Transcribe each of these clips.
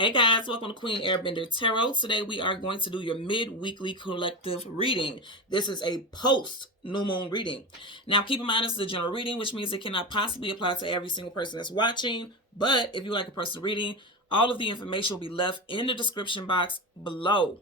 Hey guys, welcome to Queen Airbender Tarot. Today we are going to do your mid-weekly collective reading. This is a post-new moon reading. Now keep in mind this is a general reading, which means it cannot possibly apply to every single person that's watching. But if you like a personal reading, all of the information will be left in the description box below.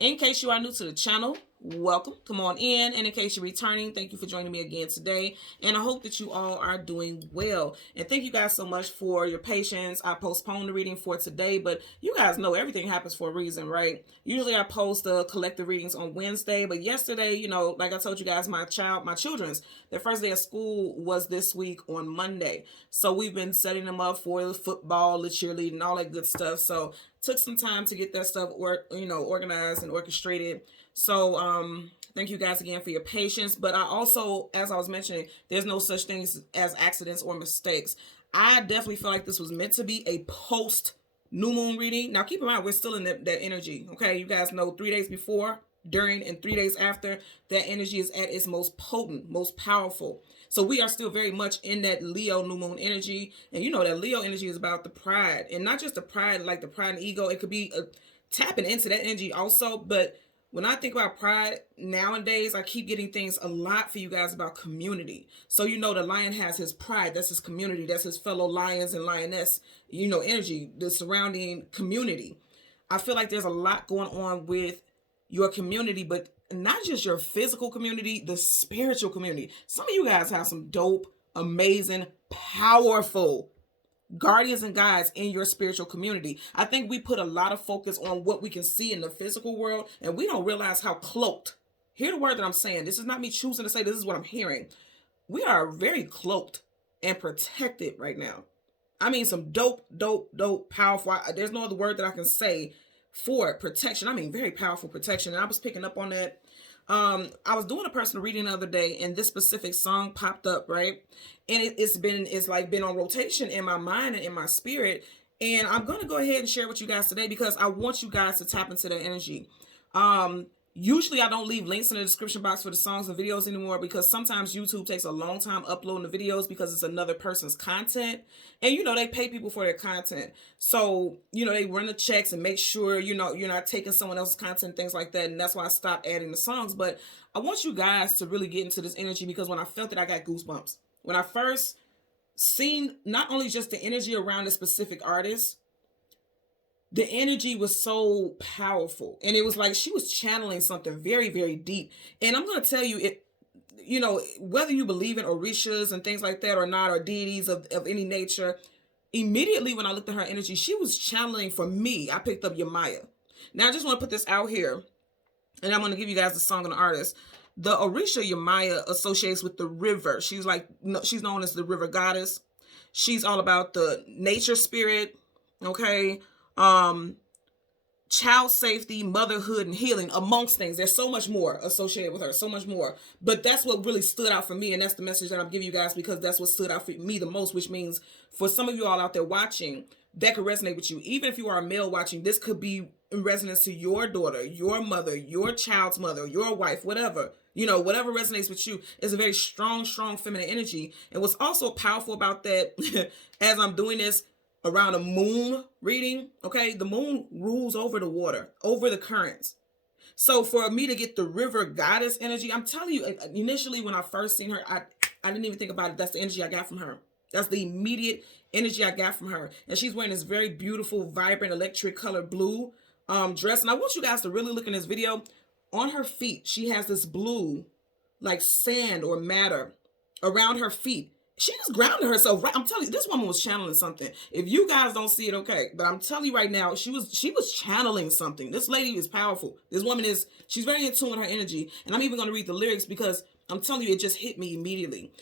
In case you are new to the channel, welcome. Come on in. And in case you're returning, thank you for joining me again today. And I hope that you all are doing well. And thank you guys so much for your patience. I postponed the reading for today, but you guys know everything happens for a reason, right? Usually I post the collective readings on Wednesday, but yesterday, like I told you guys, my children's, their first day of school was this week on Monday. So we've been setting them up for the football, the cheerleading, all that good stuff. So took some time to get that stuff organized and orchestrated. So thank you guys again for your patience. But I also, as I was mentioning, there's no such things as accidents or mistakes. I definitely feel like this was meant to be a post new moon reading. Now keep in mind, we're still in that energy. Okay, you guys know 3 days before, during, and 3 days after, that energy is at its most potent, most powerful. So we are still very much in that Leo new moon energy. And you know that Leo energy is about the pride. And not just the pride, like the pride and ego. It could be tapping into that energy also. But when I think about pride nowadays, I keep getting things a lot for you guys about community. So the lion has his pride. That's his community. That's his fellow lions and lioness, energy, the surrounding community. I feel like there's a lot going on with your community, but not just your physical community, the spiritual community. Some of you guys have some dope, amazing, powerful guardians and guides in your spiritual community. I think we put a lot of focus on what we can see in the physical world, and we don't realize how cloaked. Hear the word that I'm saying. This is not me choosing to say, this is what I'm hearing. We are very cloaked and protected right now. I mean, some dope, powerful. There's no other word that I can say for it. Protection. I mean, very powerful protection. And I was picking up on that. I was doing a personal reading the other day, and this specific song popped up, right? And it's been on rotation in my mind and in my spirit. And I'm going to go ahead and share it with you guys today because I want you guys to tap into that energy. Usually I don't leave links in the description box for the songs and videos anymore because sometimes YouTube takes a long time uploading the videos because it's another person's content. And they pay people for their content. So, they run the checks and make sure, you're not taking someone else's content, things like that. And that's why I stopped adding the songs. But I want you guys to really get into this energy because when I felt it, I got goosebumps. When I first seen not only just the energy around a specific artist, the energy was so powerful. And it was like she was channeling something very, very deep. And I'm going to tell you, whether you believe in orishas and things like that or not, or deities of any nature, immediately when I looked at her energy, she was channeling for me. I picked up Yamaya. Now I just want to put this out here, and I'm going to give you guys the song and the artist. The Orisha Yamaya associates with the river. She's known as the river goddess. She's all about the nature spirit, okay? Child safety, motherhood, and healing, amongst things. There's so much more associated with her, so much more. But that's what really stood out for me, and that's the message that I'm giving you guys because that's what stood out for me the most, which means for some of you all out there watching, that could resonate with you. Even if you are a male watching, this could be in resonance to your daughter, your mother, your child's mother, your wife, whatever. Whatever resonates with you is a very strong feminine energy. And what's also powerful about that, as I'm doing this, around a moon reading, okay, the moon rules over the water, over the currents. So for me to get the river goddess energy, I'm telling you, initially when I first seen her, I didn't even think about it. That's the energy I got from her. That's the immediate energy I got from her. And she's wearing this very beautiful, vibrant, electric color blue dress. And I want you guys to really look in this video. On her feet, she has this blue, like sand or matter around her feet. She just grounded herself. Right, I'm telling you, this woman was channeling something. If you guys don't see it, okay. But I'm telling you right now, she was channeling something. This lady is powerful. This woman she's very in tune with her energy. And I'm even going to read the lyrics because I'm telling you, it just hit me immediately.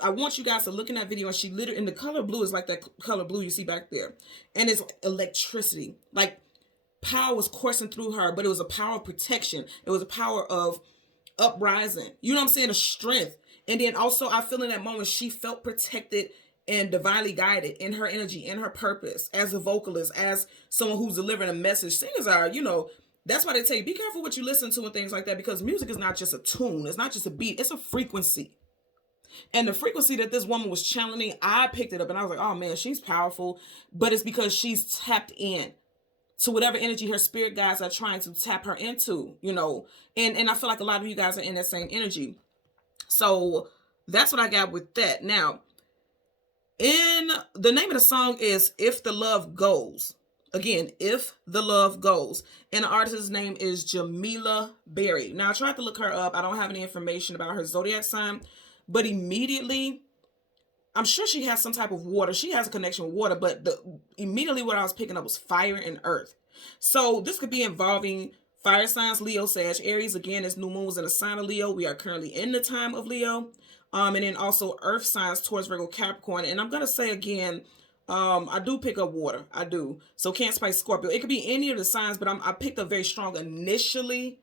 I want you guys to look in that video, and she literally, and the color blue is like that color blue you see back there. And it's electricity. Like power was coursing through her, but it was a power of protection. It was a power of uprising. You know what I'm saying? A strength. And then also I feel in that moment, she felt protected and divinely guided in her energy, in her purpose, as a vocalist, as someone who's delivering a message. Singers are, that's why they tell you, be careful what you listen to and things like that, because music is not just a tune. It's not just a beat. It's a frequency. And the frequency that this woman was channeling, I picked it up and I was like, oh man, she's powerful. But it's because she's tapped in. to whatever energy her spirit guides are trying to tap her into, you know. And I feel like a lot of you guys are in that same energy. So that's what I got with that. Now, in the name of the song is If the Love Goes. Again, If the Love Goes. And the artist's name is Jamila Berry. Now, I tried to look her up. I don't have any information about her zodiac sign, but immediately, I'm sure she has some type of water. She has a connection with water, but immediately what I was picking up was fire and earth. So this could be involving fire signs, Leo, Sag, Aries. Again, this new moon was in a sign of Leo. We are currently in the time of Leo. And then also earth signs, Taurus, Virgo, Capricorn. And I'm going to say again, I do pick up water. I do. So Cancer, Pisces, Scorpio. It could be any of the signs, but I picked up very strong initially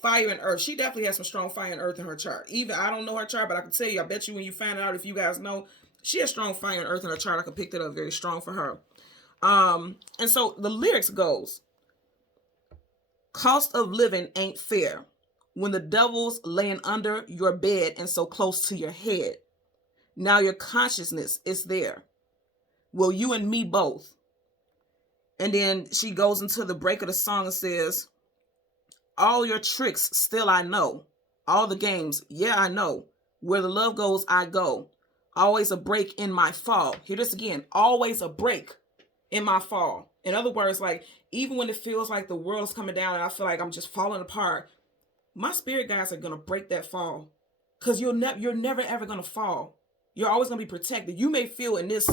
fire and earth. She definitely has some strong fire and earth in her chart. Even I don't know her chart, but I can tell you, I bet you when you find out, if you guys know, she has strong fire and earth in her chart. I could pick that up very strong for her. And so the lyrics goes, cost of living ain't fair when the devil's laying under your bed and so close to your head. Now your consciousness is there. Well, you and me both. And then she goes into the break of the song and says, all your tricks still I know. All the games, yeah, I know. Where the love goes, I go. Always a break in my fall. Hear this again. Always a break in my fall. In other words, like, even when it feels like the world is coming down and I feel like I'm just falling apart, my spirit guides are going to break that fall. Because you're never, ever going to fall. You're always going to be protected. You may feel in this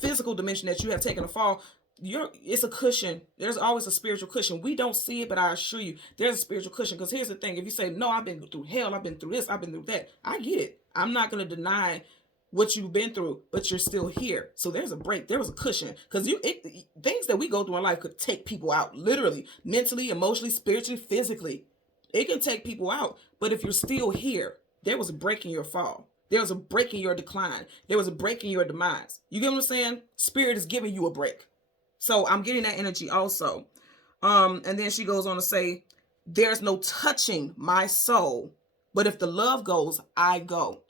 physical dimension that you have taken a fall. It's a cushion. There's always a spiritual cushion. We don't see it, but I assure you, there's a spiritual cushion. Because here's the thing. If you say, no, I've been through hell, I've been through this, I've been through that. I get it. I'm not going to deny what you've been through, but you're still here. So there's a break. There was a cushion. Because things that we go through in life could take people out. Literally, mentally, emotionally, spiritually, physically. It can take people out. But if you're still here, there was a break in your fall. There was a break in your decline. There was a break in your demise. You get what I'm saying? Spirit is giving you a break. So I'm getting that energy also. And then she goes on to say, there's no touching my soul, but if the love goes, I go.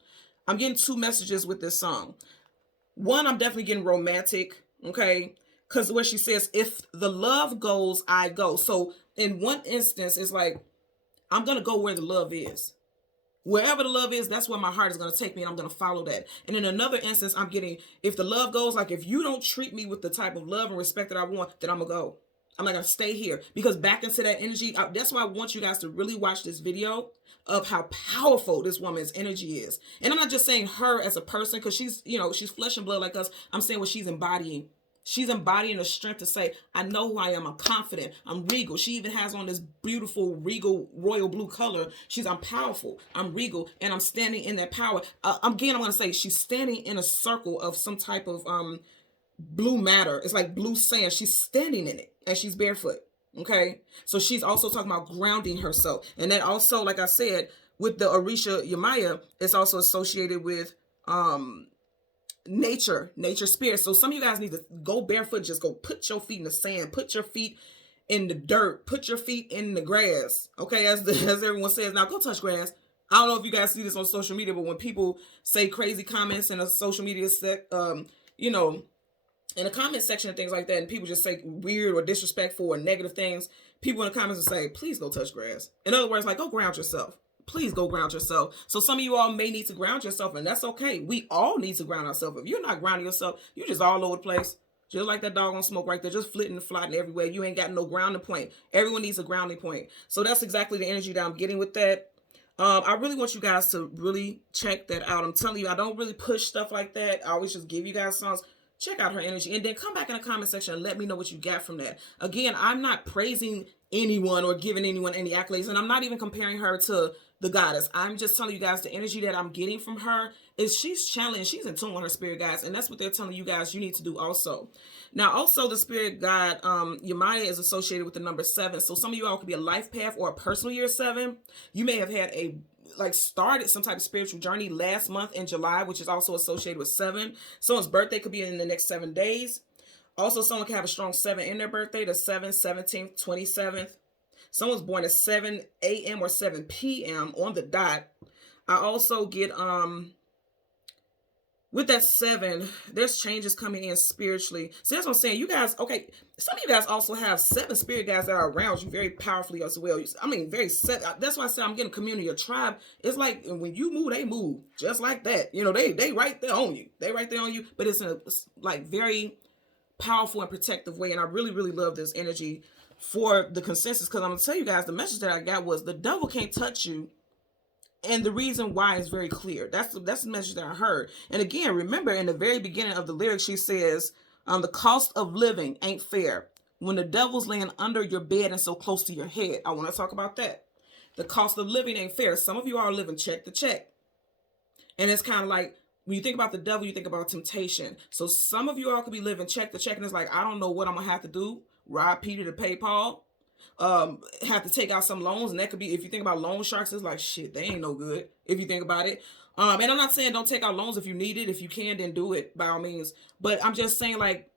I'm getting two messages with this song. One, I'm definitely getting romantic, okay? Because where she says, if the love goes, I go. So in one instance, it's like, I'm going to go where the love is. Wherever the love is, that's where my heart is going to take me, and I'm going to follow that. And in another instance, I'm getting, if the love goes, like if you don't treat me with the type of love and respect that I want, then I'm going to go. I'm not going to stay here. Because back into that energy, that's why I want you guys to really watch this video of how powerful this woman's energy is. And I'm not just saying her as a person, because she's, she's flesh and blood like us. I'm saying what she's embodying. She's embodying the strength to say, I know who I am. I'm confident. I'm regal. She even has on this beautiful regal royal blue color. I'm powerful. I'm regal. And I'm standing in that power. Again, I'm going to say she's standing in a circle of some type of blue matter. It's like blue sand. She's standing in it and she's barefoot. Okay. So she's also talking about grounding herself. And that also, like I said, with the Orisha Yamaya, it's also associated with nature spirit. So some of you guys need to go barefoot. Just go put your feet in the sand, put your feet in the dirt, put your feet in the grass. Okay, as everyone says, now go touch grass. I don't know if you guys see this on social media, but when people say crazy comments in a social media in the comment section and things like that, and people just say weird or disrespectful or negative things, people in the comments will say, please go touch grass. In other words, like, go ground yourself. Please go ground yourself. So some of you all may need to ground yourself, and that's okay. We all need to ground ourselves. If you're not grounding yourself, you're just all over the place. Just like that dog on smoke right there, just flitting and flying everywhere. You ain't got no grounding point. Everyone needs a grounding point. So that's exactly the energy that I'm getting with that. I really want you guys to really check that out. I'm telling you, I don't really push stuff like that. I always just give you guys songs. Check out her energy, and then come back in the comment section and let me know what you got from that. Again, I'm not praising anyone or giving anyone any accolades, and I'm not even comparing her to the goddess. I'm just telling you guys the energy that I'm getting from her is she's channeling, she's in tune with her spirit guides, and that's what they're telling you guys you need to do also. Now, also the spirit guide, Yamaya is associated with the number 7. So some of you all could be a life path or a personal year 7. You may have had started some type of spiritual journey last month in July, which is also associated with 7. Someone's birthday could be in the next 7 days. Also, someone can have a strong 7 in their birthday, the 7th, 17th, 27th. Someone's born at 7 a.m. or 7 p.m. on the dot. I also get with that 7, there's changes coming in spiritually. So that's what I'm saying. You guys, okay, some of you guys also have 7 spirit guides that are around you very powerfully as well. I mean, very set. That's why I said I'm getting community, a tribe. It's like when you move, they move just like that. You know, they right there on you. They right there on you. But it's like very powerful and protective way. And I really, really love this energy for the consensus, because I'm gonna tell you guys the message that I got was the devil can't touch you. And the reason why is very clear. That's the message that I heard. And again, remember in the very beginning of the lyric, she says, the cost of living ain't fair when the devil's laying under your bed and so close to your head. I want to talk about that. The cost of living ain't fair. Some of you are living check to check. And it's kind of like, when you think about the devil, you think about temptation. So some of you all could be living check to check, and it's like, I don't know what I'm going to have to do. Rob Peter to pay Paul. Have to take out some loans, and that could be, if you think about loan sharks, it's like, shit, they ain't no good if you think about it. And I'm not saying don't take out loans if you need it. If you can, then do it by all means. But I'm just saying, like,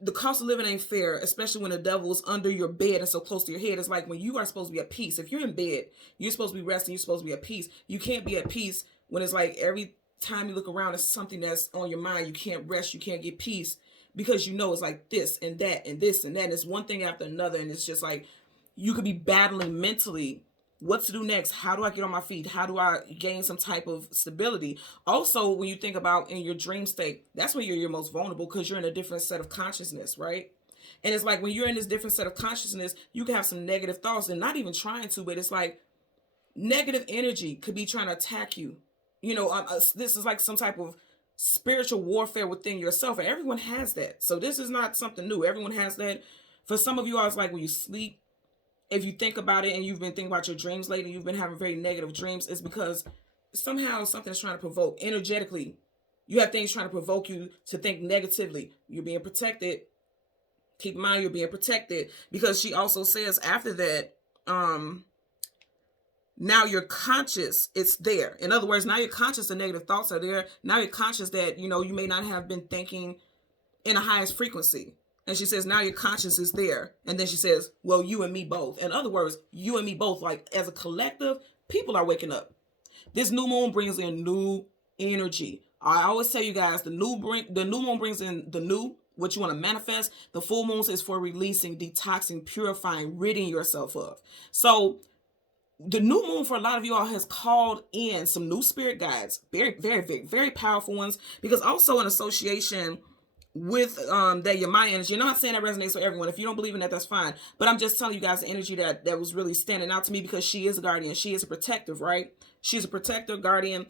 the cost of living ain't fair, especially when the devil's under your bed and so close to your head. It's like when you are supposed to be at peace. If you're in bed, you're supposed to be resting, you're supposed to be at peace. You can't be at peace when it's like every time you look around, it's something that's on your mind. You can't rest, you can't get peace. Because you know it's like this and that and this and that. And it's one thing after another. And it's just like you could be battling mentally. What to do next? How do I get on my feet? How do I gain some type of stability? Also, when you think about in your dream state, that's when you're most vulnerable, because you're in a different set of consciousness, right? And it's like when you're in this different set of consciousness, you can have some negative thoughts, and not even trying to, but it's like negative energy could be trying to attack you. You know, this is like some type of spiritual warfare within yourself, and everyone has that. So this is not something new. Everyone has that. For some of you all, it's like when you sleep, if you think about it and you've been thinking about your dreams lately, you've been having very negative dreams, it's because somehow something's trying to provoke energetically. You have things trying to provoke you to think negatively. You're being protected. Keep in mind, you're being protected, because she also says after that, now you're conscious, it's there. In other words, now you're conscious the negative thoughts are there. Now you're conscious that, you know, you may not have been thinking in a highest frequency. And she says, now your conscience is there. And then she says, well, you and me both. In other words, you and me both, like as a collective, people are waking up. This new moon brings in new energy. I always tell you guys, the new moon brings in the new, what you want to manifest. The full moon is for releasing, detoxing, purifying, ridding yourself of. So the new moon for a lot of you all has called in some new spirit guides, very, very, very, very powerful ones, because also in association with that your mind energy. I'm not saying that resonates with everyone. If you don't believe in that, that's fine. But I'm just telling you guys the energy that was really standing out to me, because she is a guardian. She is a protective, right? She's a protector, guardian.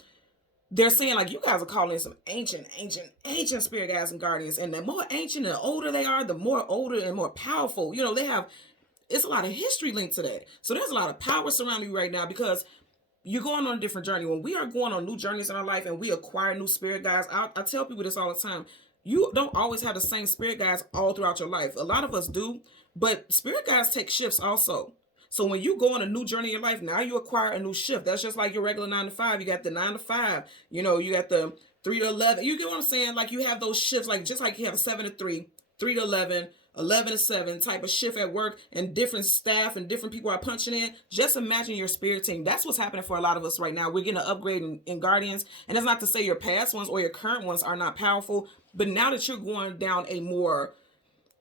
They're saying like you guys are calling in some ancient spirit guides and guardians. And the more ancient and the older they are, the more older and more powerful. You know, it's a lot of history linked to that. So there's a lot of power surrounding you right now, because you're going on a different journey. When we are going on new journeys in our life and we acquire new spirit guides, I tell people this all the time. You don't always have the same spirit guides all throughout your life. A lot of us do, but spirit guides take shifts also. So when you go on a new journey in your life, now you acquire a new shift. That's just like your regular 9 to 5. You got the 9 to 5, you know, you got the 3 to 11. You get what I'm saying? Like you have those shifts, like just like you have a 7 to 3, 3 to 11, 11 to 7 type of shift at work, and different staff and different people are punching in. Just imagine your spirit team. That's what's happening for a lot of us right now. We're getting an upgrade in guardians. And that's not to say your past ones or your current ones are not powerful, but now that you're going down a more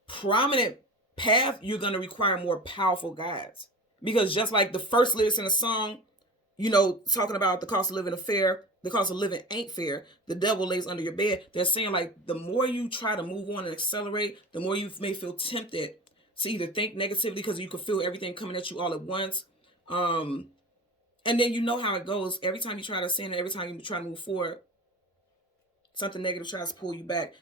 prominent path, you're going to require more powerful guides. Because just like the first lyrics in the song, you know, talking about the cost of living affair, the cost of living ain't fair, the devil lays under your bed. They're saying like the more you try to move on and accelerate, the more you may feel tempted to either think negatively, because you can feel everything coming at you all at once. And then you know how it goes. Every time you try to ascend, every time you try to move forward, something negative tries to pull you back.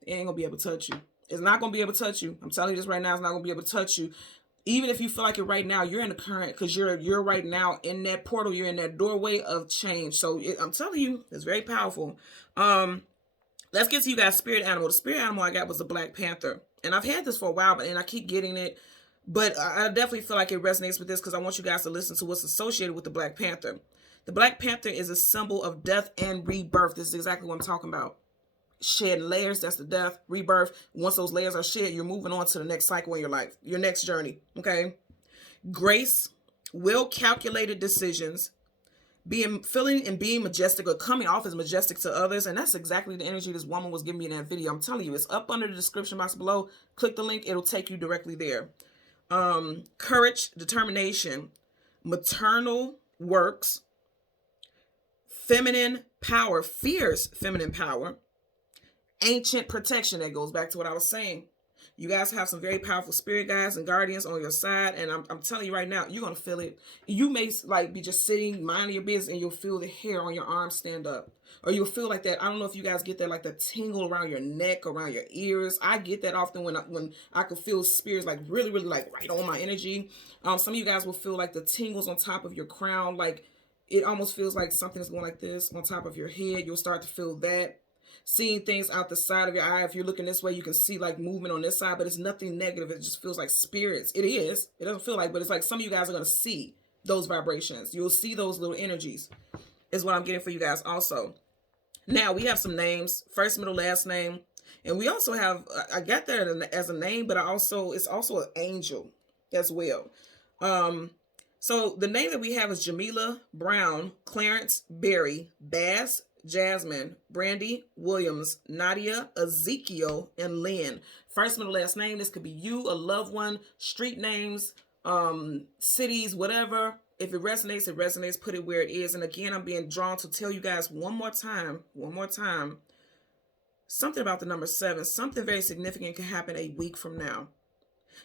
It ain't gonna be able to touch you. It's not gonna be able to touch you. I'm telling you this right now, it's not gonna be able to touch you. Even if you feel like it right now, you're in the current, because you're right now in that portal, you're in that doorway of change. So I'm telling you, it's very powerful. Let's get to you guys' spirit animal. The spirit animal I got was the Black Panther. And I've had this for a while, and I keep getting it. But I definitely feel like it resonates with this, because I want you guys to listen to what's associated with the Black Panther. The Black Panther is a symbol of death and rebirth. This is exactly what I'm talking about. Shedding layers, that's the death, rebirth. Once those layers are shed, you're moving on to the next cycle in your life, your next journey, okay? Grace, well-calculated decisions, feeling and being majestic, or coming off as majestic to others. And that's exactly the energy this woman was giving me in that video. I'm telling you, it's up under the description box below. Click the link, it'll take you directly there. Courage, determination, maternal works, feminine power, fierce feminine power, ancient protection. That goes back to what I was saying. You guys have some very powerful spirit guides and guardians on your side, and I'm telling you right now, you're gonna feel it. You may like be just sitting, minding your business, and you'll feel the hair on your arm stand up, or you'll feel like that. I don't know if you guys get that, like the tingle around your neck, around your ears. I get that often when I can feel spirits like really, really like right on my energy. Some of you guys will feel like the tingles on top of your crown, like it almost feels like something is going like this on top of your head. You'll start to feel that. Seeing things out the side of your eye. If you're looking this way, you can see like movement on this side, but it's nothing negative. It just feels like spirits. It is. It doesn't feel like, but it's like some of you guys are going to see those vibrations. You'll see those little energies is what I'm getting for you guys also. Now we have some names, first, middle, last name. And we also have, I got that as a name, but it's also an angel as well. So the name that we have is Jamila, Brown, Clarence, Berry, Bass, Jasmine, Brandy, Williams, Nadia, Ezekiel, and Lynn. First, middle, last name. This could be you, a loved one, street names, cities, whatever. If it resonates, put it where it is. And again, I'm being drawn to tell you guys one more time, something about the number 7. Something very significant can happen a week from now.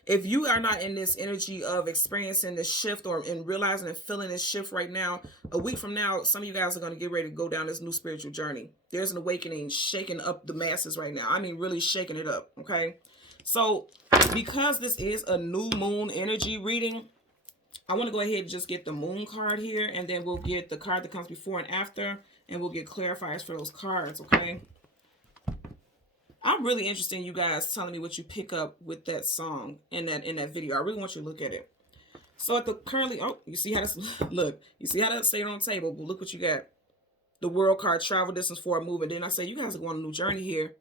If you are not in this energy of experiencing this shift or in realizing and feeling this shift right now, a week from now, some of you guys are going to get ready to go down this new spiritual journey. There's an awakening shaking up the masses right now. I mean, really shaking it up. Okay. So because this is a new moon energy reading, I want to go ahead and just get the moon card here, and then we'll get the card that comes before and after, and we'll get clarifiers for those cards. Okay. I'm really interested in you guys telling me what you pick up with that song in that video. I really want you to look at it. So at the currently, oh, you see how that's, look, you see how that's stayed on the table, but look what you got. The world card, travel distance for a move. And then I say, you guys are going on a new journey here.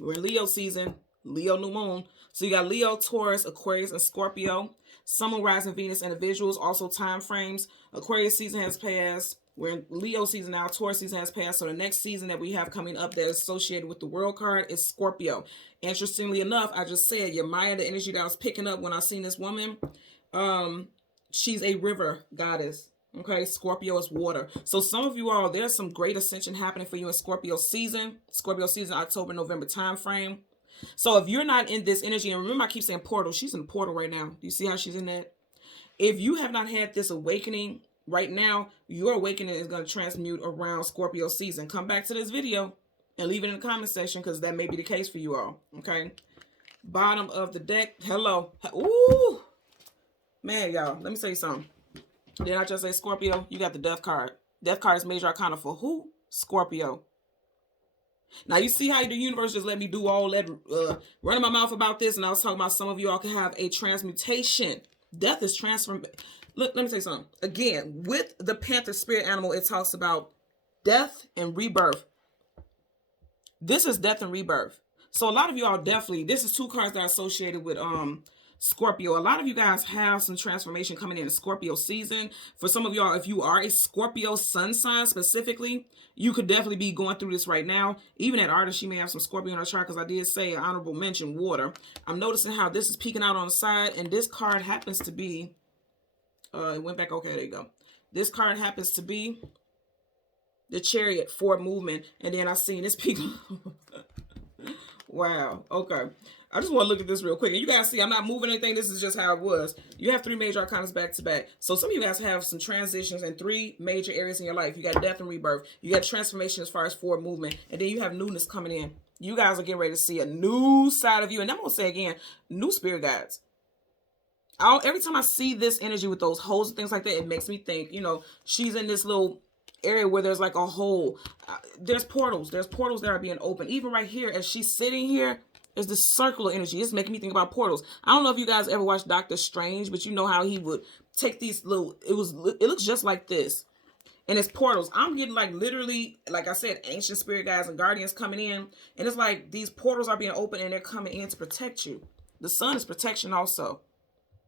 We're in Leo season, Leo new moon. So you got Leo, Taurus, Aquarius, and Scorpio. Sun, Moon, Rising, Venus individuals, also time frames. Aquarius season has passed. We're in Leo season now. Taurus season has passed. So the next season that we have coming up that is associated with the world card is Scorpio. Interestingly enough, I just said, Maya, the energy that I was picking up when I seen this woman, she's a river goddess. Okay, Scorpio is water. So some of you all, there's some great ascension happening for you in Scorpio season. Scorpio season, October, November time frame. So if you're not in this energy, and remember I keep saying portal, she's in the portal right now. Do you see how she's in that? If you have not had this awakening, right now, your awakening is going to transmute around Scorpio season. Come back to this video and leave it in the comment section because that may be the case for you all. Okay. Bottom of the deck. Hello. Ooh. Man, y'all. Let me tell you something. Did I just say Scorpio? You got the Death card. Death card is major arcana for who? Scorpio. Now, you see how the universe just let me do all that, running my mouth about this. And I was talking about some of you all can have a transmutation. Death is transformed. Look, let me tell you something. Again, with the Panther spirit animal, it talks about death and rebirth. This is death and rebirth. So a lot of you all definitely, this is 2 cards that are associated with Scorpio. A lot of you guys have some transformation coming in Scorpio season. For some of y'all, if you are a Scorpio sun sign specifically, you could definitely be going through this right now. Even that artist, she may have some Scorpio in her chart because I did say an honorable mention, water. I'm noticing how this is peeking out on the side, and this card happens to be, it went back. Okay, there you go. This card happens to be the Chariot, forward movement. And then I seen this peak. Wow. Okay. I just want to look at this real quick. And you guys see, I'm not moving anything. This is just how it was. You have 3 major arcanas back to back. So some of you guys have some transitions in 3 major areas in your life. You got death and rebirth. You got transformation as far as forward movement. And then you have newness coming in. You guys are getting ready to see a new side of you. And I'm going to say again, new spirit guides. Every time I see this energy with those holes and things like that, it makes me think, you know, she's in this little area where there's like a hole. There's portals. There's portals that are being opened. Even right here, as she's sitting here, there's this circular energy. It's making me think about portals. I don't know if you guys ever watched Doctor Strange, but you know how he would take these little, it looks just like this. And it's portals. I'm getting like literally, like I said, ancient spirit guides and guardians coming in. And it's like these portals are being opened and they're coming in to protect you. The sun is protection also.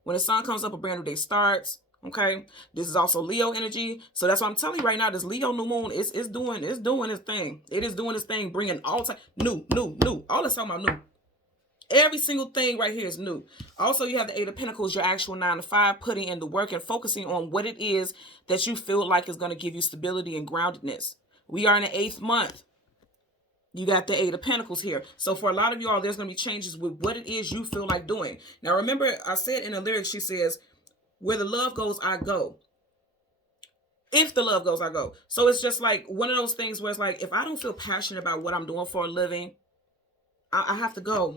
When the sun comes up, a brand new day starts. Okay, this is also Leo energy, so that's what I'm telling you right now. This Leo new moon is doing its thing. It is doing its thing, bringing all time new. All it's talking about new. Every single thing right here is new. Also, you have the Eight of Pentacles, your actual 9 to 5, putting in the work and focusing on what it is that you feel like is going to give you stability and groundedness. We are in the 8th month. You got the Eight of Pentacles here. So for a lot of y'all, there's going to be changes with what it is you feel like doing. Now, remember, I said in the lyrics, she says, where the love goes, I go. If the love goes, I go. So it's just like one of those things where it's like, if I don't feel passionate about what I'm doing for a living, I have to go.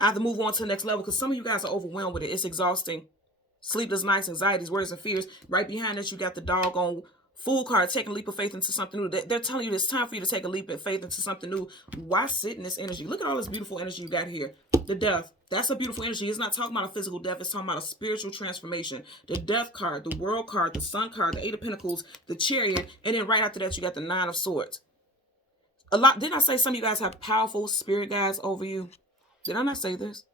I have to move on to the next level, because some of you guys are overwhelmed with it. It's exhausting. Sleepless nights, anxieties, worries, and fears. Right behind that, you got the doggone Fool card, taking a leap of faith into something new. They're telling you it's time for you to take a leap of faith into something new. Why sit in this energy? Look at all this beautiful energy you got here. The Death. That's a beautiful energy. It's not talking about a physical death. It's talking about a spiritual transformation. The Death card, the World card, the Sun card, the Eight of Pentacles, the Chariot, and then right after that, you got the Nine of Swords. Didn't I say some of you guys have powerful spirit guides over you? Did I not say this?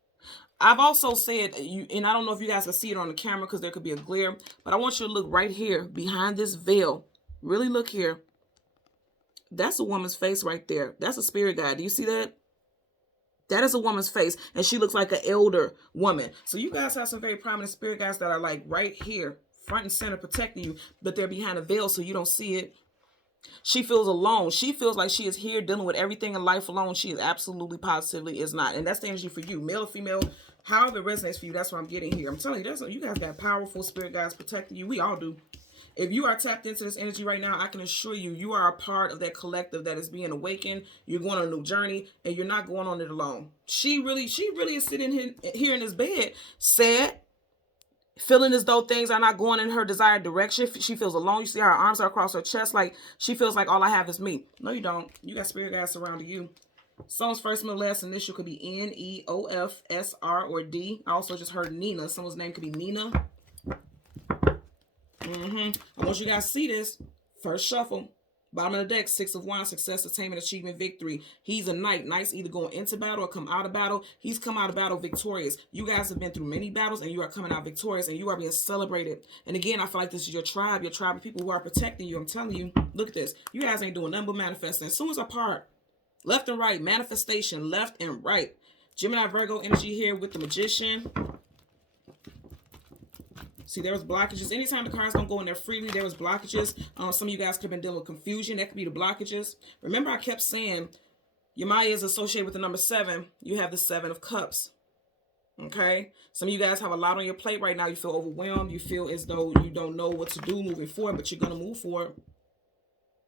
I've also said, and I don't know if you guys can see it on the camera because there could be a glare, but I want you to look right here behind this veil. Really look here. That's a woman's face right there. That's a spirit guide. Do you see that? That is a woman's face, and she looks like an elder woman. So you guys have some very prominent spirit guides that are like right here, front and center, protecting you, but they're behind a veil so you don't see it. She feels alone. She feels like she is here dealing with everything in life alone. She is absolutely, positively is not. And that's the energy for you, male or female. However it resonates for you, that's what I'm getting here. I'm telling you, you guys got powerful spirit guides protecting you. We all do. If you are tapped into this energy right now, I can assure you, you are a part of that collective that is being awakened. You're going on a new journey, and you're not going on it alone. She really is sitting here in this bed, sad, feeling as though things are not going in her desired direction. She feels alone. You see her arms are across her chest, like she feels like all I have is me. No, you don't. You got spirit guides surrounding you. Someone's first, middle, last initial could be N, E, O, F, S, R, or D. I also just heard Nina. Someone's name could be Nina. I want you guys to see this. First shuffle. Bottom of the deck, Six of Wands, success, attainment, achievement, victory. He's a knight. Knights either going into battle or come out of battle. He's come out of battle victorious. You guys have been through many battles, and you are coming out victorious, and you are being celebrated. And again, I feel like this is your tribe of people who are protecting you. I'm telling you, look at this. You guys ain't doing nothing but manifesting. As soon as I part, left and right, manifestation, left and right. Gemini, Virgo energy here with the Magician. See, there was blockages. Anytime the cards don't go in there freely, there was blockages. Some of you guys could have been dealing with confusion. That could be the blockages. Remember, I kept saying, your Maya is associated with the number 7. You have the 7 of Cups. Okay? Some of you guys have a lot on your plate right now. You feel overwhelmed. You feel as though you don't know what to do moving forward, but you're going to move forward.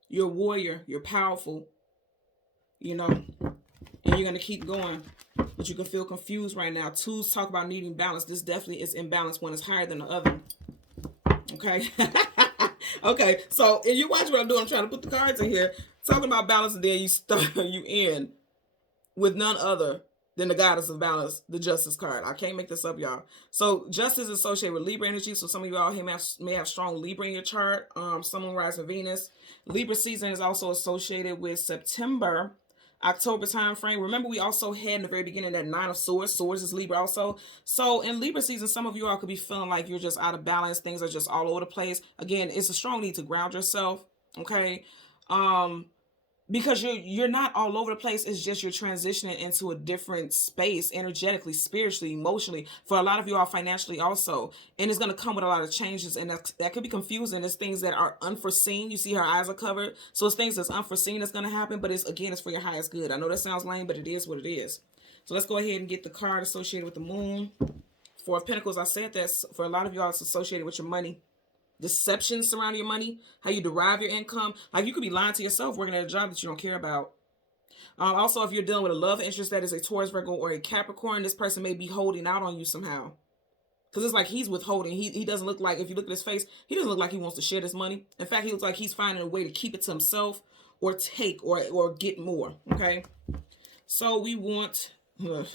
You're a warrior. You're powerful. You know, and you're going to keep going. But you can feel confused right now. Twos talk about needing balance. This definitely is imbalance. One is higher than the other. Okay. Okay. So, and you watch what I'm doing. I'm trying to put the cards in here. Talking about balance, and then you end with none other than the goddess of balance, the Justice card. I can't make this up, y'all. So Justice is associated with Libra energy. So some of you all may have strong Libra in your chart. Sun, Moon, Rising, Venus. Libra season is also associated with September, October time frame. Remember, we also had in the very beginning that 9 of Swords. Swords is Libra also. So in Libra season, some of you all could be feeling like you're just out of balance. Things are just all over the place. Again, it's a strong need to ground yourself. Okay. Because you're not all over the place. It's just you're transitioning into a different space, energetically, spiritually, emotionally. For a lot of you all, financially also. And it's going to come with a lot of changes. And that could be confusing. It's things that are unforeseen. You see her eyes are covered. So it's things that's unforeseen that's going to happen. But it's for your highest good. I know that sounds lame, but it is what it is. So let's go ahead and get the card associated with the Moon. Four of Pentacles. I said that for a lot of you all, it's associated with your money. Deception surrounding your money, how you derive your income. Like, you could be lying to yourself working at a job that you don't care about. Also, if you're dealing with a love interest that is a Taurus, Virgo, or a Capricorn, this person may be holding out on you somehow. Because it's like he's withholding. He doesn't look like, if you look at his face, he doesn't look like he wants to share this money. In fact, he looks like he's finding a way to keep it to himself or take or get more. Okay? So we want... Are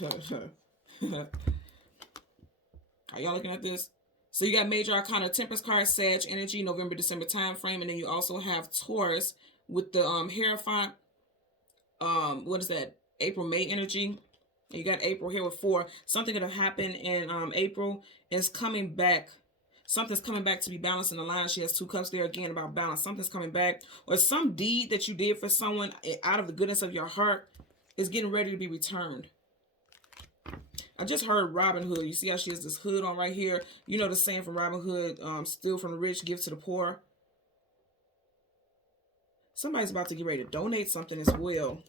y'all looking at this? So you got Major Arcana, Temperance card, Sag energy, November, December time frame, and then you also have Taurus with the Hierophant. What is that? April, May energy. And you got April here with 4. Something gonna happen in April is coming back. Something's coming back to be balanced in the line. She has 2 cups there again about balance. Something's coming back, or some deed that you did for someone out of the goodness of your heart is getting ready to be returned. I just heard Robin Hood. You see how she has this hood on right here? You know the saying from Robin Hood, steal from the rich, give to the poor. Somebody's about to get ready to donate something as well.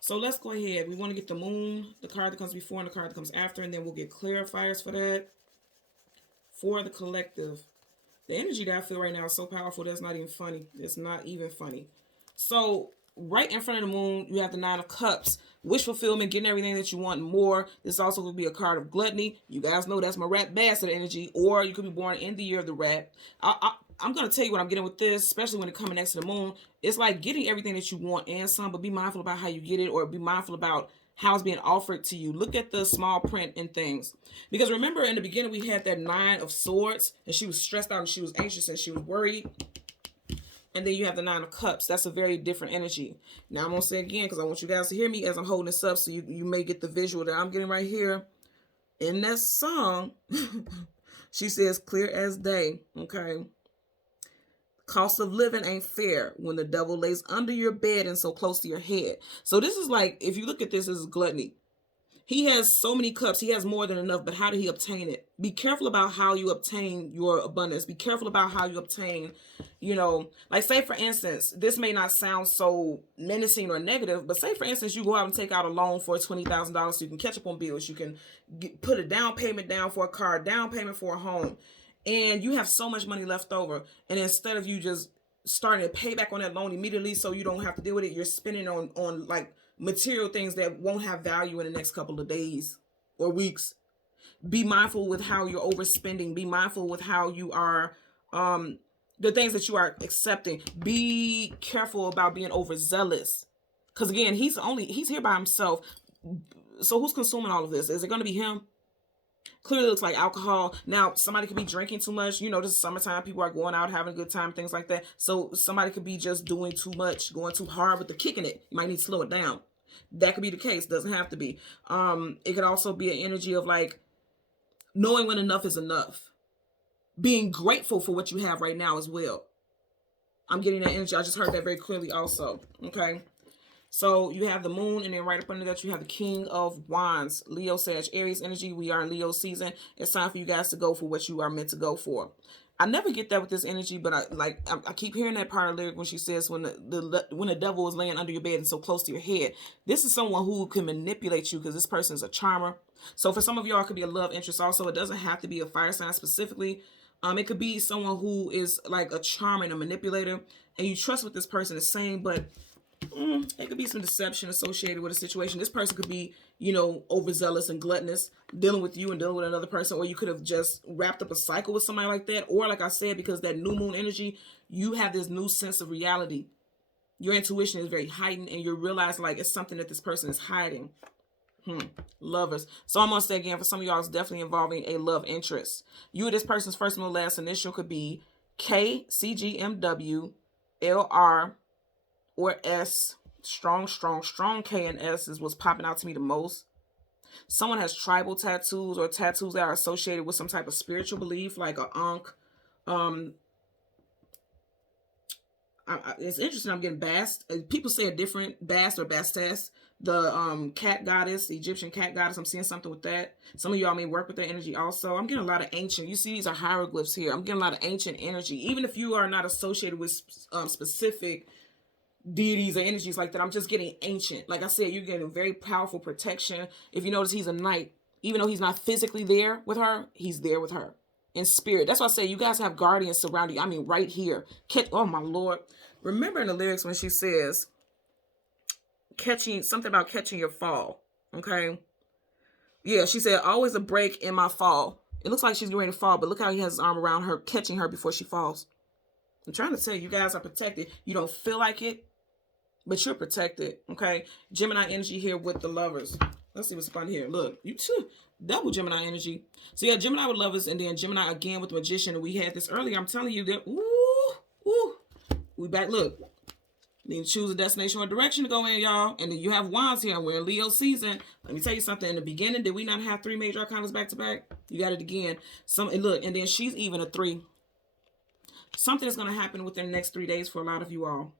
So let's go ahead. We want to get the moon, the card that comes before and the card that comes after, and then we'll get clarifiers for that. For the collective. The energy that I feel right now is so powerful that's not even funny. It's not even funny. So right in front of the moon, you have the 9 of Cups. Wish fulfillment, getting everything that you want and more. This also could be a card of gluttony. You guys know that's my rat bastard energy. Or you could be born in the year of the rat. I'm going to tell you what I'm getting with this, especially when it comes next to the moon. It's like getting everything that you want and some, but be mindful about how you get it, or be mindful about how it's being offered to you. Look at the small print and things. Because remember in the beginning, we had that 9 of Swords, and she was stressed out and she was anxious and she was worried. And then you have the 9 of Cups. That's a very different energy. Now I'm going to say again, because I want you guys to hear me as I'm holding this up, so you may get the visual that I'm getting right here. In that song, she says, clear as day, okay? Cost of living ain't fair when the devil lays under your bed and so close to your head. So this is like, if you look at this is gluttony. He has so many cups. He has more than enough, but how did he obtain it? Be careful about how you obtain your abundance. Be careful about how you obtain, you know, like say for instance, this may not sound so menacing or negative, but say for instance, you go out and take out a loan for $20,000 so you can catch up on bills. You can put a down payment down for a car, down payment for a home, and you have so much money left over. And instead of you just starting to pay back on that loan immediately so you don't have to deal with it, you're spending on like material things that won't have value in the next couple of days or weeks. Be mindful with how you're overspending. Be mindful with how you are, the things that you are accepting. Be careful about being overzealous. Because again, he's here by himself. So who's consuming all of this? Is it going to be him? Clearly looks like alcohol. Now, somebody could be drinking too much. You know, this is summertime. People are going out, having a good time, things like that. So somebody could be just doing too much, going too hard with the kicking it. You might need to slow it down. That could be the case. Doesn't have to be. It could also be an energy of like knowing when enough is enough. Being grateful for what you have right now as well. I'm getting that energy. I just heard that very clearly also. Okay. So you have the moon, and then right up under that, you have the King of Wands, Leo, Sag, Aries energy. We are in Leo season. It's time for you guys to go for what you are meant to go for. I never get that with this energy, but I keep hearing that part of the lyric when she says when the devil is laying under your bed and so close to your head. This is someone who can manipulate you because this person is a charmer. So for some of y'all, it could be a love interest also. It doesn't have to be a fire sign specifically. It could be someone who is like a charmer and a manipulator, and you trust what this person is saying, but it could be some deception associated with a situation. This person could be, you know, overzealous and gluttonous, dealing with you and dealing with another person, or you could have just wrapped up a cycle with somebody like that. Or like I said, because that new moon energy, you have this new sense of reality. Your intuition is very heightened, and you realize like it's something that this person is hiding. Lovers. So I'm going to say again, for some of y'all, it's definitely involving a love interest. You and this person's first and last initial could be K, C, G, M, W, L, R, or S. Strong K and S is what's popping out to me the most. Someone has tribal tattoos or tattoos that are associated with some type of spiritual belief, like a Ankh. It's interesting. I'm getting Bast. People say a different Bast or Bastas. The cat goddess, the Egyptian cat goddess. I'm seeing something with that. Some of y'all may work with that energy also. I'm getting a lot of ancient. You see, these are hieroglyphs here. I'm getting a lot of ancient energy. Even if you are not associated with specific deities or energies like that, I'm just getting ancient. Like I said, you're getting very powerful protection. If you notice, he's a knight. Even though he's not physically there with her, he's there with her in spirit. That's why I say you guys have guardians surrounding you. I mean, right here. Oh my Lord. Remember in the lyrics when she says something about catching your fall. Okay. Yeah, she said, always a break in my fall. It looks like she's getting ready to fall, but look how he has his arm around her, catching her before she falls. I'm trying to tell you, you guys are protected. You don't feel like it, but you're protected, okay? Gemini energy here with the lovers. Let's see what's fun here. Look, you too. Double Gemini energy. So yeah, Gemini with lovers, and then Gemini again with magician. And we had this earlier. I'm telling you that, ooh, we back. Look, You need to choose a destination or direction to go in, y'all. And then you have wands here. We're in Leo season. Let me tell you something. In the beginning, did we not have 3 major arcanas back to back? You got it again. And look, and then she's even a 3. Something is going to happen within the next 3 days for a lot of you all.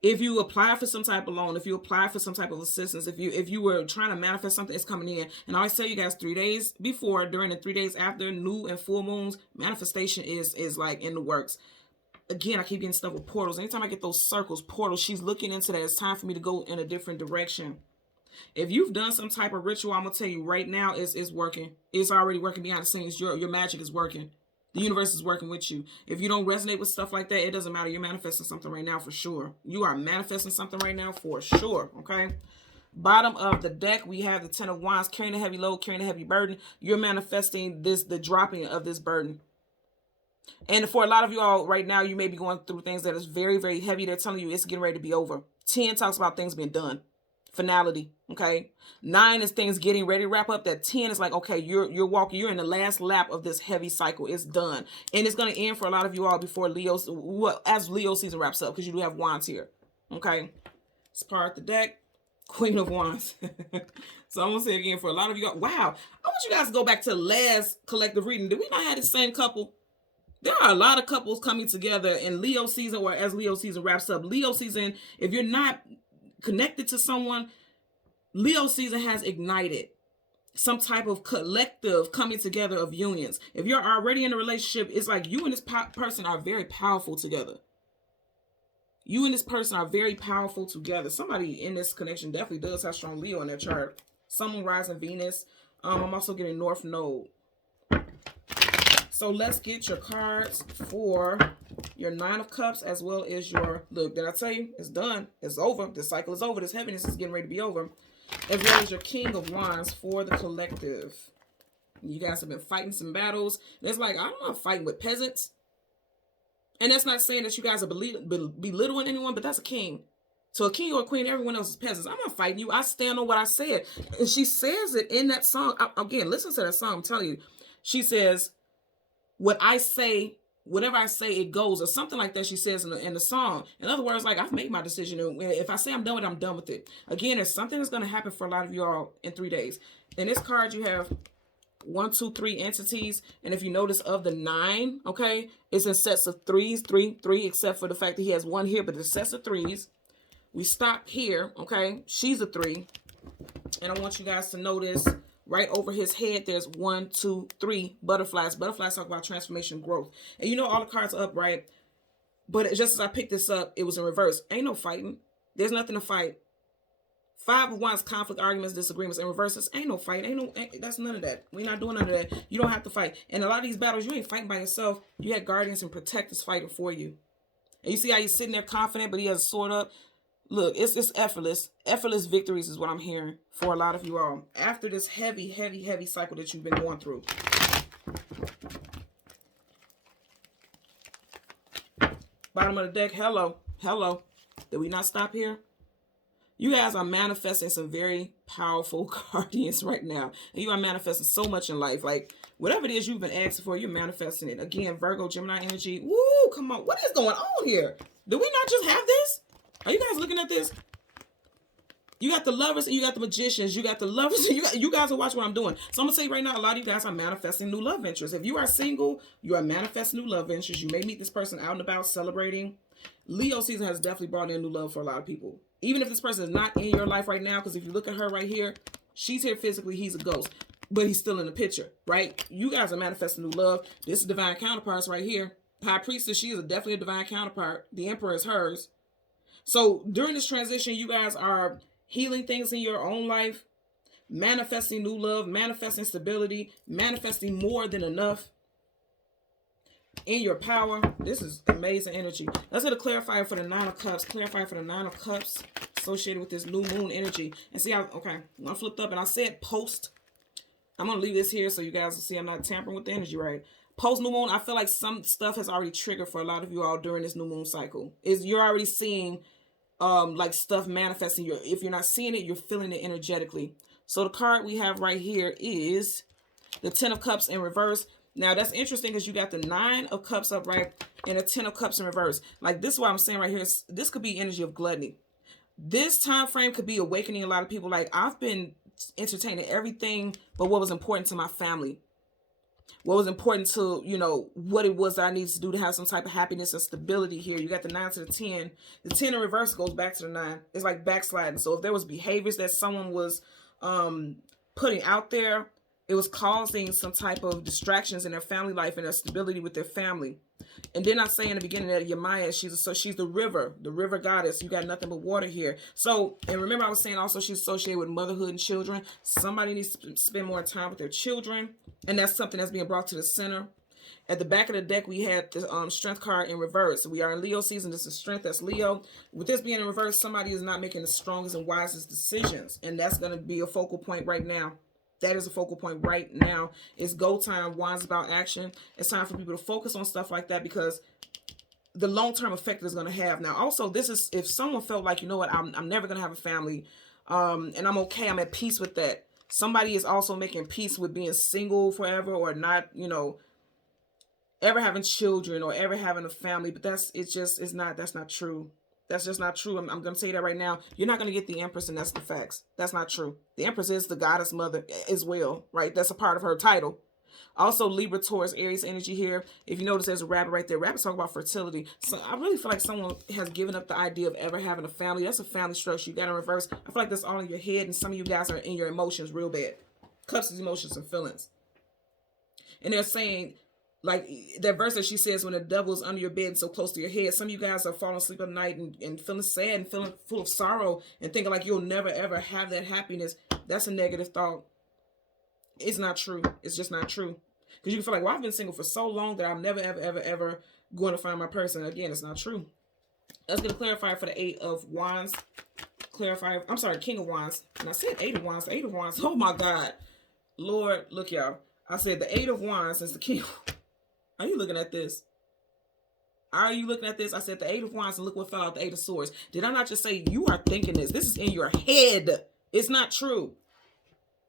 If you apply for some type of loan, if you apply for some type of assistance, if you were trying to manifest something, it's coming in. And I always tell you guys 3 days before, during the 3 days after new and full moons, manifestation is like in the works. Again, I keep getting stuff with portals. Anytime I get those circles, portals, she's looking into that. It's time for me to go in a different direction. If you've done some type of ritual, I'm going to tell you right now, it's working. It's already working behind the scenes. Your magic is working. The universe is working with you. If you don't resonate with stuff like that, it doesn't matter. You're manifesting something right now for sure. You are manifesting something right now for sure, okay? Bottom of the deck, we have the 10 of Wands, carrying a heavy load, carrying a heavy burden. You're manifesting the dropping of this burden. And for a lot of you all right now, you may be going through things that is very, very heavy. They're telling you it's getting ready to be over. 10 talks about things being done. Finality, okay? 9 is things getting ready to wrap up. That 10 is like, okay, you're walking, you're in the last lap of this heavy cycle. It's done. And it's going to end for a lot of you all before as Leo season wraps up, because you do have Wands here, okay? Let's part the deck. Queen of Wands. So I'm going to say it again for a lot of you all. Wow. I want you guys to go back to the last collective reading. Did we not have the same couple? There are a lot of couples coming together in Leo season, or as Leo season wraps up. Leo season, if you're not connected to someone, Leo season has ignited some type of collective coming together of unions. If you're already in a relationship, it's like you and this person are very powerful together. You and this person are very powerful together. Somebody in this connection definitely does have strong Leo in their chart. Someone rising Venus. I'm also getting North Node. So let's get your cards for your 9 of Cups as well as your, look, did I tell you? It's done. It's over. This cycle is over. This heaviness is getting ready to be over. As well as your King of Wands for the collective. You guys have been fighting some battles. It's like, I'm not fighting with peasants. And that's not saying that you guys are belittling anyone, but that's a king. So a king or a queen, everyone else is peasants. I'm not fighting you. I stand on what I said. And she says it in that song. Again, listen to that song. I'm telling you. She says, what I say, whatever I say, it goes, or something like that. She says in the song. In other words, like, I've made my decision. And if I say I'm done with it, I'm done with it. Again, there's something that's going to happen for a lot of you all in 3 days. In this card, you have 1, 2, 3 entities. And if you notice, of the 9, okay, it's in sets of 3s, 3, 3, except for the fact that he has 1 here, but it's sets of 3s. We stop here, okay? She's a 3. And I want you guys to notice right over his head, there's 1, 2, 3 butterflies. Butterflies talk about transformation, growth. And you know all the cards are up, right? But just as I picked this up, it was in reverse. Ain't no fighting. There's nothing to fight. 5 of Wands, conflict, arguments, disagreements. In reverses, ain't no fight. That's none of that. We're not doing none of that. You don't have to fight. And a lot of these battles, you ain't fighting by yourself. You had guardians and protectors fighting for you. And you see how he's sitting there confident, but he has a sword up. Look, it's effortless. Effortless victories is what I'm hearing for a lot of you all. After this heavy, heavy, heavy cycle that you've been going through. Bottom of the deck, hello. Hello. Did we not stop here? You guys are manifesting some very powerful guardians right now. And you are manifesting so much in life. Like, whatever it is you've been asking for, you're manifesting it. Again, Virgo, Gemini energy. Woo, come on. What is going on here? Did we not just have this? Are you guys looking at this? You got the lovers and you got the magicians. You got the lovers and you guys are watching what I'm doing. So I'm going to tell you right now, a lot of you guys are manifesting new love ventures. If you are single, you are manifesting new love ventures. You may meet this person out and about celebrating. Leo season has definitely brought in new love for a lot of people. Even if this person is not in your life right now, because if you look at her right here, she's here physically, he's a ghost. But he's still in the picture, right? You guys are manifesting new love. This is divine counterparts right here. High Priestess, she is definitely a divine counterpart. The Emperor is hers. So during this transition, you guys are healing things in your own life, manifesting new love, manifesting stability, manifesting more than enough in your power. This is amazing energy. Let's get a clarifier for the 9 of Cups. Clarifier for the 9 of Cups associated with this new moon energy. And see how, okay, I flipped up and I said post. I'm going to leave this here so you guys will see I'm not tampering with the energy, right? Post new moon, I feel like some stuff has already triggered for a lot of you all during this new moon cycle. You're already seeing like stuff manifesting. If you're not seeing it, you're feeling it energetically. So the card we have right here is the 10 of Cups in reverse. Now, that's interesting because you got the 9 of Cups upright and a 10 of Cups in reverse. Like, this is what I'm saying right here. This could be energy of gluttony. This time frame could be awakening a lot of people. Like, I've been entertaining everything but what was important to my family. What was important to, you know, what it was that I needed to do to have some type of happiness and stability here. You got the 9 to the 10. The 10 in reverse goes back to the 9. It's like backsliding. So if there was behaviors that someone was putting out there, it was causing some type of distractions in their family life and their stability with their family. And then I say in the beginning that Yemaya, she's the river goddess. You got nothing but water here. So, and remember I was saying also she's associated with motherhood and children. Somebody needs to spend more time with their children. And that's something that's being brought to the center. At the back of the deck, we had the strength card in reverse. We are in Leo season. This is strength. That's Leo. With this being in reverse, somebody is not making the strongest and wisest decisions. And that's going to be a focal point right now. That is a focal point right now. It's go time. Wands about action. It's time for people to focus on stuff like that because the long-term effect it's going to have. Now, also, this is if someone felt like, you know what, I'm never going to have a family and I'm okay. I'm at peace with that. Somebody is also making peace with being single forever or not, you know, ever having children or ever having a family. But that's not true. That's just not true. I'm going to tell you that right now. You're not going to get the Empress, and that's the facts. That's not true. The Empress is the goddess mother as well, right? That's a part of her title. Also, Libra, Taurus, Aries energy here. If you notice, there's a rabbit right there. Rabbits talk about fertility. So I really feel like someone has given up the idea of ever having a family. That's a family structure. You got in reverse. I feel like that's all in your head, and some of you guys are in your emotions real bad. Cups is emotions and feelings. And they're saying, like that verse that she says, when the devil is under your bed so close to your head, some of you guys are falling asleep at night and feeling sad and feeling full of sorrow and thinking like you'll never ever have that happiness. That's a negative thought. It's not true. It's just not true. Because you can feel like, well, I've been single for so long that I'm never ever going to find my person. Again, it's not true. Let's get a clarifier for the 8 of Wands. Clarifier. I'm sorry, King of Wands. And I said 8 of Wands. The 8 of Wands. Oh my God. Lord, look y'all. I said the 8 of Wands is the King. Are you looking at this? Are you looking at this? I said the 8 of Wands and look what fell out, the 8 of Swords. Did I not just say you are thinking this? This is in your head. It's not true.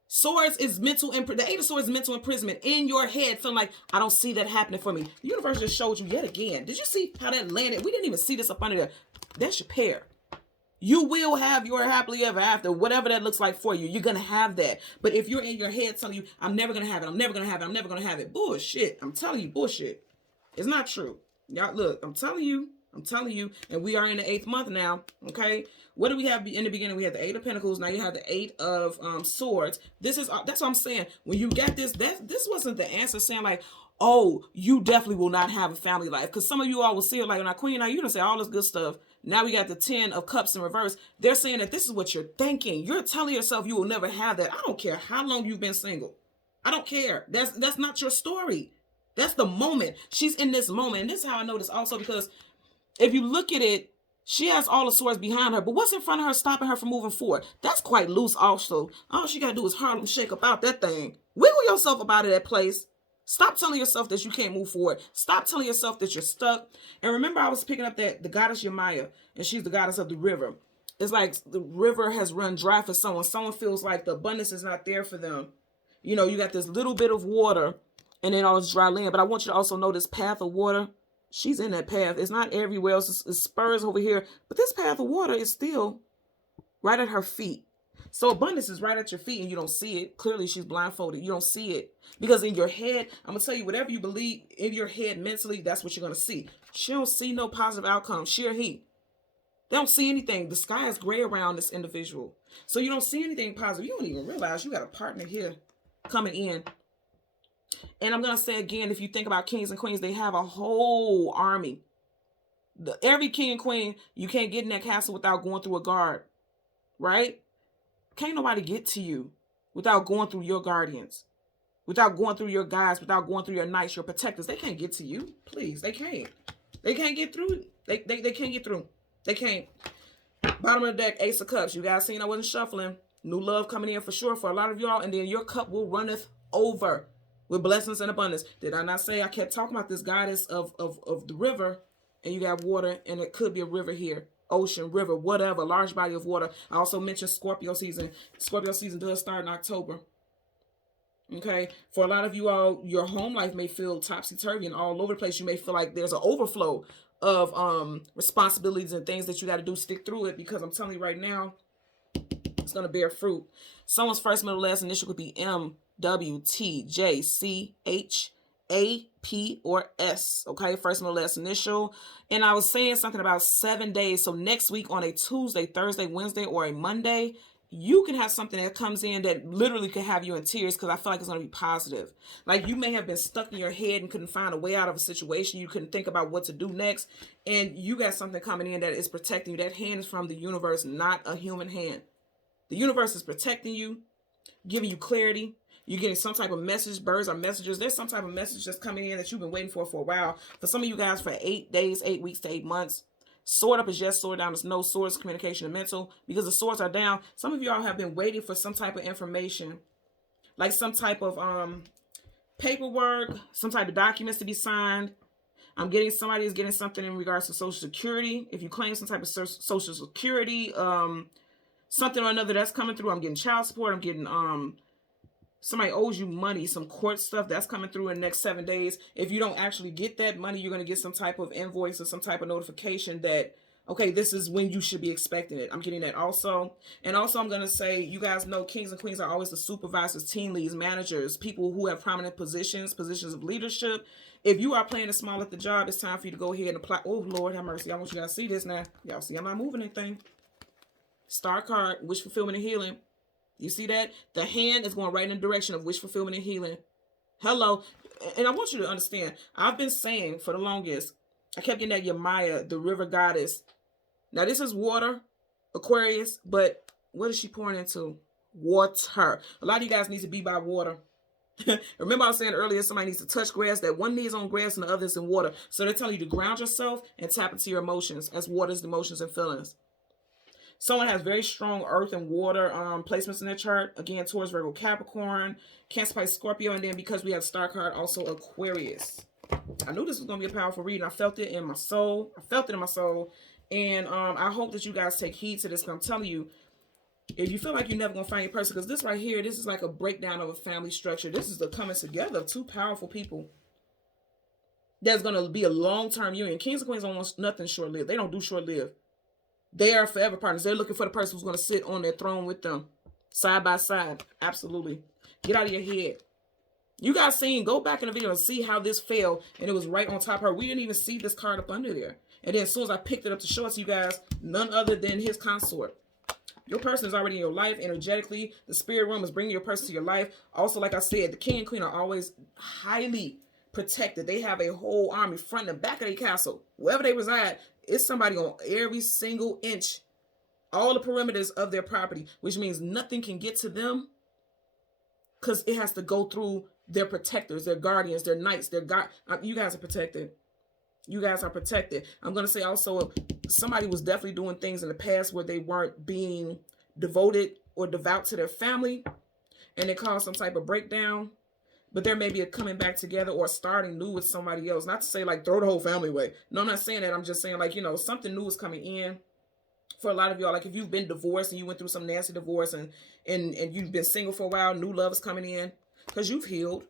Swords is mental, the 8 of Swords is mental imprisonment in your head, feeling like, I don't see that happening for me. The universe just showed you yet again. Did you see how that landed? We didn't even see this up under there. That's your pair. You will have your happily ever after, whatever that looks like for you. You're going to have that. But if you're in your head telling you, I'm never going to have it, I'm never going to have it, I'm never going to have it. Bullshit. I'm telling you, bullshit. It's not true. Y'all, look, I'm telling you. And we are in the 8th month now, okay? What do we have in the beginning? We had the 8 of Pentacles. Now you have the 8 of Swords. That's what I'm saying. When you got this, this wasn't the answer saying like, oh, you definitely will not have a family life. Because some of you all will see it like, now, Queen, now you don't say all this good stuff. Now we got the 10 of Cups in reverse. They're saying that this is what you're thinking. You're telling yourself you will never have that. I don't care how long you've been single. I don't care. That's not your story. That's the moment. She's in this moment. And this is how I know this also, because if you look at it, she has all the swords behind her, but what's in front of her stopping her from moving forward? That's quite loose also. All she got to do is Harlem shake about that thing. Wiggle yourself up out of that place. Stop telling yourself that you can't move forward. Stop telling yourself that you're stuck. And remember, I was picking up that the goddess Yemaya, and she's the goddess of the river. It's like the river has run dry for someone. Someone feels like the abundance is not there for them. You know, you got this little bit of water and then all this dry land. But I want you to also know this path of water. She's in that path. It's not everywhere else. It's spurs over here. But this path of water is still right at her feet. So abundance is right at your feet and you don't see it. Clearly, she's blindfolded. You don't see it. Because in your head, I'm going to tell you, whatever you believe in your head mentally, that's what you're going to see. She don't see no positive outcome. Sheer heat. They don't see anything. The sky is gray around this individual. So you don't see anything positive. You don't even realize you got a partner here coming in. And I'm going to say again, if you think about kings and queens, they have a whole army. Every king and queen, you can't get in that castle without going through a guard. Right? Can't nobody get to you without going through your guardians, without going through your guides, without going through your knights, your protectors. They can't get to you. Please, they can't. They can't get through. They can't get through. They can't. Bottom of the deck, Ace of Cups. You guys seen I wasn't shuffling. New love coming in for sure for a lot of y'all. And then your cup will runneth over with blessings and abundance. Did I not say I kept talking about this goddess of the river? And you got water, and it could be a river here. Ocean, river, whatever, large body of water. I also mentioned Scorpio season. Scorpio season does start in October. Okay, for a lot of you all, your home life may feel topsy-turvy and all over the place. You may feel like there's an overflow of responsibilities and things that you got to do. Stick through it, because I'm telling you right now, it's going to bear fruit. Someone's first, middle, last initial could be M, W, T, J, C, H, A, P, or S. Okay, first, middle, last initial. And I was saying something about 7 days. So next week on a Tuesday, Thursday, Wednesday, or a Monday, you can have something that comes in that literally could have you in tears, because I feel like it's going to be positive. Like, you may have been stuck in your head and couldn't find a way out of a situation. You couldn't think about what to do next. And you got something coming in that is protecting you. That hand is from the universe, not a human hand. The universe is protecting you, giving you clarity. You're getting some type of message. Birds are messengers. There's some type of message that's coming in that you've been waiting for a while. For some of you guys, for 8 days, 8 weeks to 8 months. Sword up is yes, sword down is no. Swords, communication, and mental. Because the swords are down, some of y'all have been waiting for some type of information, like some type of paperwork, some type of documents to be signed. I'm getting, somebody is getting something in regards to Social Security. If you claim some type of Social Security, something or another that's coming through. I'm getting child support. I'm getting somebody owes you money, some court stuff that's coming through in the next 7 days. If you don't actually get that money, you're going to get some type of invoice or some type of notification that, okay, this is when you should be expecting it. I'm getting that also. And also, I'm going to say, you guys know kings and queens are always the supervisors, team leads, managers, people who have prominent positions of leadership. If you are playing it small at the job, it's time for you to go ahead and apply. Oh, Lord have mercy. I want you guys to see this now. Y'all see I'm not moving anything. Star card, wish fulfillment and healing. You see that? The hand is going right in the direction of wish fulfillment and healing. Hello. And I want you to understand, I've been saying for the longest, I kept getting that Yamaya, the river goddess. Now, this is water, Aquarius, but what is she pouring into? Water. A lot of you guys need to be by water. Remember I was saying earlier, somebody needs to touch grass. That one knee is on grass and the other is in water. So they're telling you to ground yourself and tap into your emotions, as water is the emotions and feelings. Someone has very strong earth and water placements in their chart. Again, Taurus, Virgo, Capricorn, Cancer, Pisces, Scorpio. And then because we have star card, also Aquarius. I knew this was going to be a powerful reading. I felt it in my soul. And I hope that you guys take heed to this. I'm telling you, if you feel like you're never going to find your person, because this right here, this is like a breakdown of a family structure. This is the coming together of two powerful people. There's going to be a long-term union. Kings and queens don't want nothing short-lived. They don't do short-lived. They are forever partners. They're looking for the person who's going to sit on their throne with them, side by side. Absolutely. Get out of your head. You guys seen, go back in the video and see how this fell, and it was right on top of her. We didn't even see this card up under there. And then as soon as I picked it up to show it to you guys, none other than his consort. Your person is already in your life energetically. The spirit realm is bringing your person to your life. Also, like I said, the king and queen are always highly protected. They have a whole army front and back of their castle. Wherever they reside, it's somebody on every single inch, all the perimeters of their property, which means nothing can get to them because it has to go through their protectors, their guardians, their knights, their god. You guys are protected. You guys are protected. I'm going to say also, somebody was definitely doing things in the past where they weren't being devoted or devout to their family, and it caused some type of breakdown. But there may be a coming back together or starting new with somebody else. Not to say like throw the whole family away. No, I'm not saying that. I'm just saying like, you know, something new is coming in for a lot of y'all. Like if you've been divorced and you went through some nasty divorce and you've been single for a while, new love is coming in because you've healed.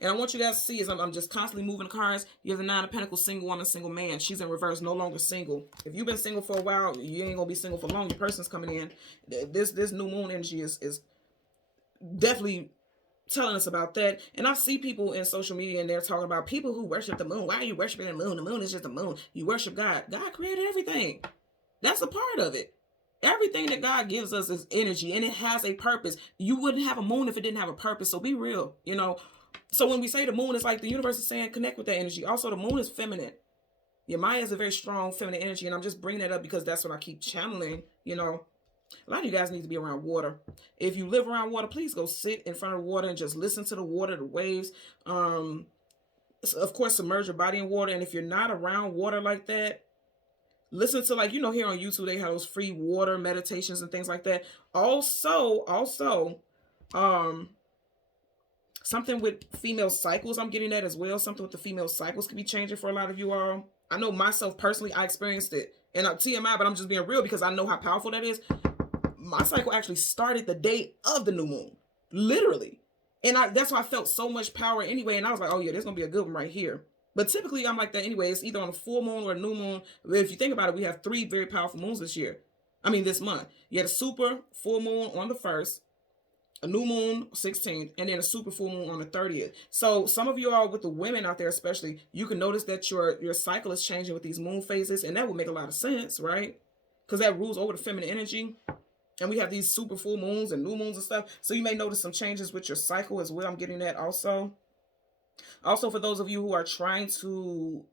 And I want you guys to see, as I'm just constantly moving the cards, you have the Nine of Pentacles, single woman, single man. She's in reverse, no longer single. If you've been single for a while, you ain't going to be single for long. Your person's coming in. This new moon energy is definitely telling us about that. And I see people in social media and they're talking about people who worship the moon. Why are you worshiping the moon? The moon is just the moon. You worship God. God created everything. That's a part of it. Everything that God gives us is energy and it has a purpose. You wouldn't have a moon if it didn't have a purpose. So be real, you know. So when we say the moon, it's like the universe is saying connect with that energy. Also, the moon is feminine. Yeah, Maya is a very strong feminine energy. And I'm just bringing that up because that's what I keep channeling, you know. A lot of you guys need to be around water. If you live around water, please go sit in front of the water and just listen to the water, the waves. Of course, submerge your body in water. And if you're not around water like that, listen to, like, you know, here on YouTube, they have those free water meditations and things like that. Also, something with female cycles. I'm getting that as well. Something with the female cycles could be changing for a lot of you all. I know myself personally, I experienced it. And I'm TMI, but I'm just being real because I know how powerful that is. My cycle actually started the day of the new moon. Literally. And that's why I felt so much power anyway. And I was like, oh yeah, there's going to be a good one right here. But typically I'm like that anyway. It's either on a full moon or a new moon. If you think about it, we have 3 very powerful moons this year. I mean, this month. You had a super full moon on the 1st, a new moon 16th, and then a super full moon on the 30th. So some of you all, with the women out there especially, you can notice that your cycle is changing with these moon phases, and that would make a lot of sense, right? Because that rules over the feminine energy. And we have these super full moons and new moons and stuff. So you may notice some changes with your cycle as well. I'm getting that also. Also, for those of you who are trying to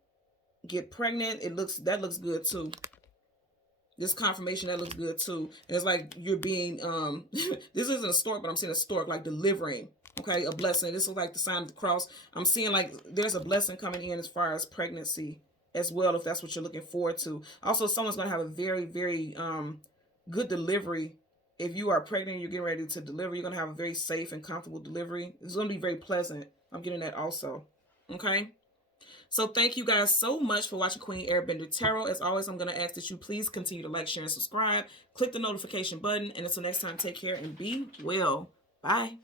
get pregnant, that looks good too. This confirmation, that looks good too. And it's like you're being, this isn't a stork, but I'm seeing a stork like delivering, okay, a blessing. This is like the sign of the cross. I'm seeing like there's a blessing coming in as far as pregnancy as well, if that's what you're looking forward to. Also, someone's going to have a very, very good delivery. If you are pregnant, you're getting ready to deliver, you're going to have a very safe and comfortable delivery. It's going to be very pleasant. I'm getting that also. Okay. So thank you guys so much for watching Queen Airbender Tarot. As always, I'm going to ask that you please continue to like, share, and subscribe. Click the notification button. And until next time, take care and be well. Bye.